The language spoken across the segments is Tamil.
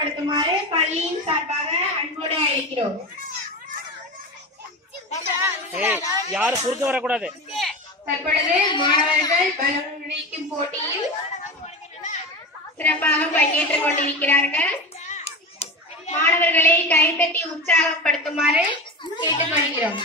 உற்சாகப்படுத்துமாறு பள்ளியின் சார்பாக அன்போடு அழைக்கிறோம். யாரும் குறுக்க வரக்கூடாது. தற்பொழுது மாணவர்கள் பலூன் உடைக்கும் போட்டியில் சிறப்பாக பங்கேற்றுக் கொண்டிருக்கிறார்கள். மாணவர்களை கைத்தட்டி உற்சாகப்படுத்துமாறு கேட்டுக்கொள்கிறோம்.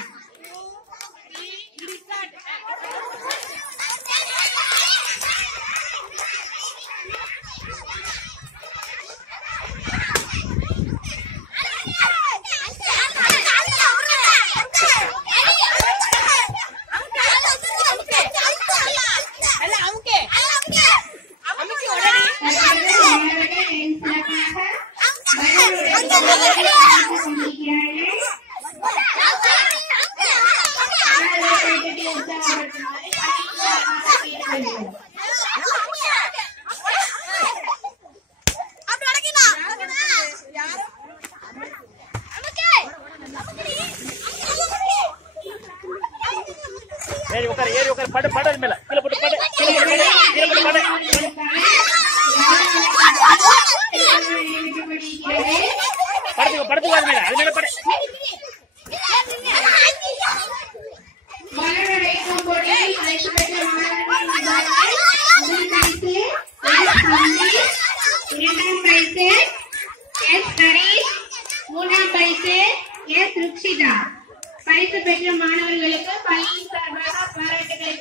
ஏறி உட்கார் படு படல் மேல கீழே போட்டு படு கீழே போட்டு படு படுத்துக்கு அது மேல படு. இரண்டாம் பரிசு எஸ் ஹரீஷ், மூன்றாம் பரிசு எஸ் ருக்ஷிதா. பரிசு பெற்ற மாணவர்களுக்கு பள்ளியின் சார்பாக பாராட்டுகளை